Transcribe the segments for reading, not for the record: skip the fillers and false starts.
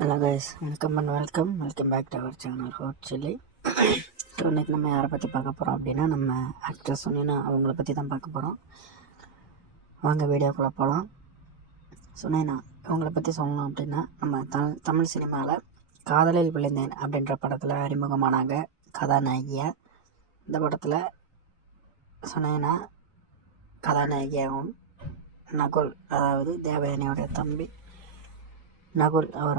Hello guys, welcome back to our channel hot chilli. So இன்றைக்கி நம்ம யாரை பற்றி பார்க்க போகிறோம் அப்படின்னா, நம்ம ஆக்ட்ரஸ் சொன்னீங்கன்னா அவங்கள பற்றி தான் பார்க்க போகிறோம். வாங்க வீடியோக்குள்ளே போகலாம். சொன்னேன்னா இவங்களை பற்றி சொல்லணும் அப்படின்னா, நம்ம தமிழ் சினிமாவில் காதலில் விழுந்தேன் அப்படின்ற படத்தில் அறிமுகமானாங்க கதாநாயகியாக. இந்த படத்தில் சொன்னேன்னா கதாநாயகியாகவும் நகுல், அதாவது தேவயானியோடைய தம்பி நகுல் அவர்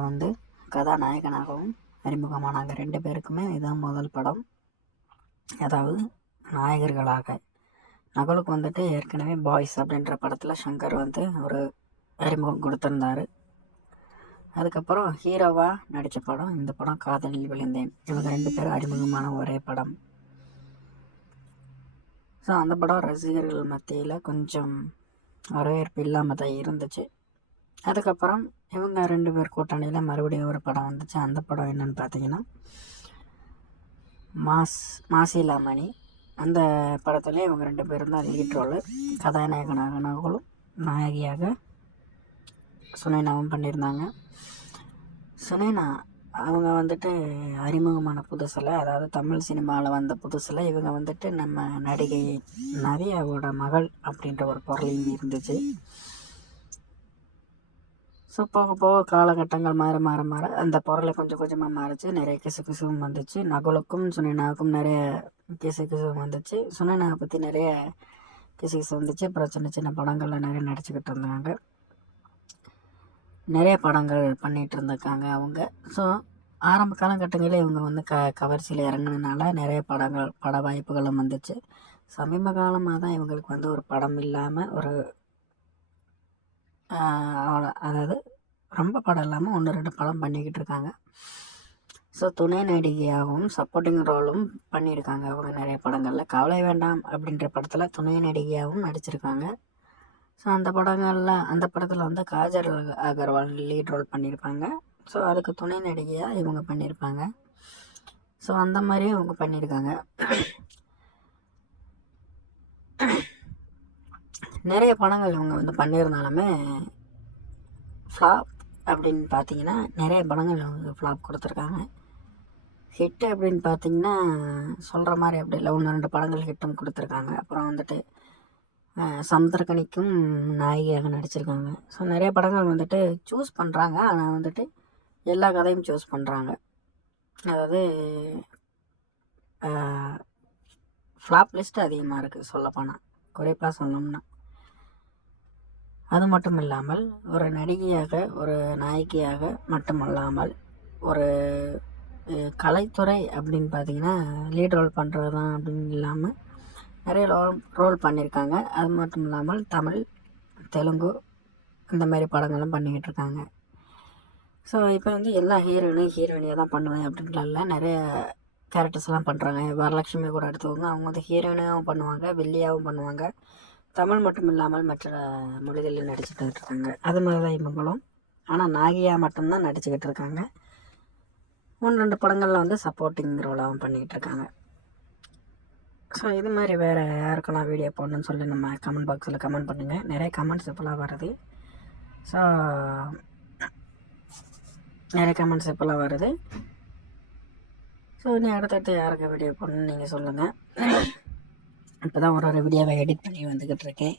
கதாநாயகனாகவும் அறிமுகமானாங்க. 2 பேருக்குமே இதுதான் முதல் படம், அதாவது நாயகர்களாக. நகுலுக்கு ஏற்கனவே பாய்ஸ் அப்படின்ற படத்தில் சங்கர் ஒரு அறிமுகம் கொடுத்துருந்தார். அதுக்கப்புறம் ஹீரோவாக நடித்த படம் இந்த படம் காதலில் விழுந்தேன். இவங்க 2 பேரும் அறிமுகமான ஒரே படம். ஸோ அந்த படம் ரசிகர்கள் மத்தியில் கொஞ்சம் வரவேற்பு இல்லாமல் தான் இருந்துச்சு. அதுக்கப்புறம் இவங்க 2 பேர் கூட்டணியில் மறுபடியும் ஒரு படம் வந்துச்சு. அந்த படம் என்னன்னு பார்த்தீங்கன்னா மாசிலாமணி. அந்த படத்துலேயே இவங்க 2 பேரும் தான் லீட் ரோலு. கதாநாயகனாக நகுலும், நாயகியாக சுனைனாவும் பண்ணியிருந்தாங்க. சுனைனா அவங்க அறிமுகமான புதுசில், அதாவது தமிழ் சினிமாவில் வந்த புதுசில் இவங்க நம்ம நடிகை நதியாவோட மகள் அப்படின்ற ஒரு பொருளையும் இருந்துச்சு. ஸோ போக போக காலகட்டங்கள் மாற அந்த பொருளை கொஞ்சம் கொஞ்சமாக மாறிச்சு. நிறைய கிசுகிசுவும் வந்துச்சு. நகுலுக்கும் சுனைனாவுக்கும் நிறைய கிசுகிசுவும் வந்துச்சு. சுனைனாவை பற்றி நிறைய கிசுகிசு வந்துச்சு. அப்புறம் சின்ன சின்ன படங்களில் நிறைய நடிச்சுக்கிட்டு இருந்தாங்க. நிறைய படங்கள் பண்ணிகிட்டு இருந்திருக்காங்க அவங்க. ஸோ ஆரம்ப காலகட்டங்களில் இவங்க கவர்ச்சியில் இறங்கினால நிறைய பட வாய்ப்புகளும் வந்துச்சு. சமீப காலமாக தான் இவங்களுக்கு ஒரு படம் இல்லாமல் அதாவது ரொம்ப படம் இல்லாமல் 1-2 படம் பண்ணிக்கிட்டு இருக்காங்க. ஸோ துணை நடிகையாகவும் சப்போர்ட்டிங் ரோலும் பண்ணியிருக்காங்க அவங்க நிறைய படங்களில். கவலை வேண்டாம் அப்படின்ற படத்தில் துணை நடிகையாகவும் நடிச்சிருக்காங்க. ஸோ அந்த படத்தில் காஜல் அகர்வால் லீட் ரோல் பண்ணியிருப்பாங்க. ஸோ அதுக்கு துணை நடிகையாக இவங்க பண்ணியிருப்பாங்க. ஸோ அந்த மாதிரியும் இவங்க பண்ணியிருக்காங்க. நிறைய படங்கள் இவங்க பண்ணியிருந்தாலுமே ஃப்ளாப் அப்படின்னு பார்த்தீங்கன்னா நிறைய படங்கள் இவங்க ஃப்ளாப் கொடுத்துருக்காங்க. ஹிட்டு அப்படின்னு பார்த்தீங்கன்னா சொல்கிற மாதிரி அப்படி இல்லை, 1-2 படங்கள் ஹிட்டும் கொடுத்துருக்காங்க. அப்புறம் சமுத்திரக்கனிக்கும் நாயகியாக நடிச்சிருக்காங்க. ஸோ நிறைய படங்கள் சூஸ் பண்ணுறாங்க. ஆனால் எல்லா கதையும் சூஸ் பண்ணுறாங்க. அதாவது ஃப்ளாப் லிஸ்ட்டு அதிகமாக இருக்குது சொல்லப்போனால், குறிப்பாக சொல்லணும்னா. அது மட்டும் இல்லாமல் ஒரு நடிகையாக, ஒரு நாயகியாக மட்டுமல்லாமல் ஒரு கலைத்துறை அப்படின்னு பார்த்திங்கன்னா லீட் ரோல் பண்ணுறது தான் அப்படின்னு இல்லாமல் நிறைய ரோல் பண்ணியிருக்காங்க. அது மட்டும் இல்லாமல் தமிழ், தெலுங்கு இந்த மாதிரி படங்களும் பண்ணிக்கிட்டு இருக்காங்க. ஸோ இப்போ எல்லா ஹீரோயினியாக தான் பண்ணுவேன் அப்படின்லாம் இல்லை, நிறைய கேரக்டர்ஸ்லாம் பண்ணுறாங்க. வரலட்சுமி கூட எடுத்தவங்க அவங்க ஹீரோயினாகவும் பண்ணுவாங்க, வில்லியாகவும் பண்ணுவாங்க. தமிழ் மட்டும் இல்லாமல் மற்ற மொழிகளில் நடிச்சுக்கிட்டு இருக்காங்க. அது மாதிரி தான் இவங்களும். ஆனால் நாகியா மட்டும்தான் நடிச்சுக்கிட்டு இருக்காங்க. 1-2 படங்களில் சப்போர்ட்டிங் ரோலாகவும் பண்ணிக்கிட்டு இருக்காங்க. ஸோ இது மாதிரி வேறு யாருக்கெல்லாம் வீடியோ போடணும்னு சொல்லி நம்ம கமெண்ட் பாக்ஸில் கமெண்ட் பண்ணுங்கள். நிறைய கமெண்ட்ஸ் இப்போலாம் வருது. ஸோ நிறைய கமெண்ட்ஸ் இப்போலாம் வருது. ஸோ இனி அடுத்தடுத்து யாருக்கு வீடியோ போடணும்னு நீங்கள் சொல்லுங்கள். இப்போ தான் ஒரு வீடியோவை எடிட் பண்ணி வந்துக்கிட்டு இருக்கேன்.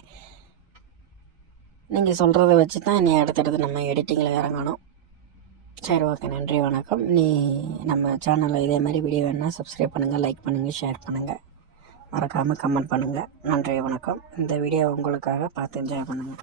நீங்கள் சொல்கிறத வச்சு தான் நீ அடுத்தடுத்து நம்ம எடிட்டிங்கில் இறங்கணும். சரி, ஓகே, நன்றி, வணக்கம். நம்ம சேனலில் இதே மாதிரி வீடியோ வேணால் சப்ஸ்கிரைப் பண்ணுங்கள், லைக் பண்ணுங்கள், ஷேர் பண்ணுங்கள், மறக்காமல் கமெண்ட் பண்ணுங்கள். நன்றி, வணக்கம். இந்த வீடியோ உங்களுக்காக பார்த்து என்ஜாய் பண்ணுங்கள்.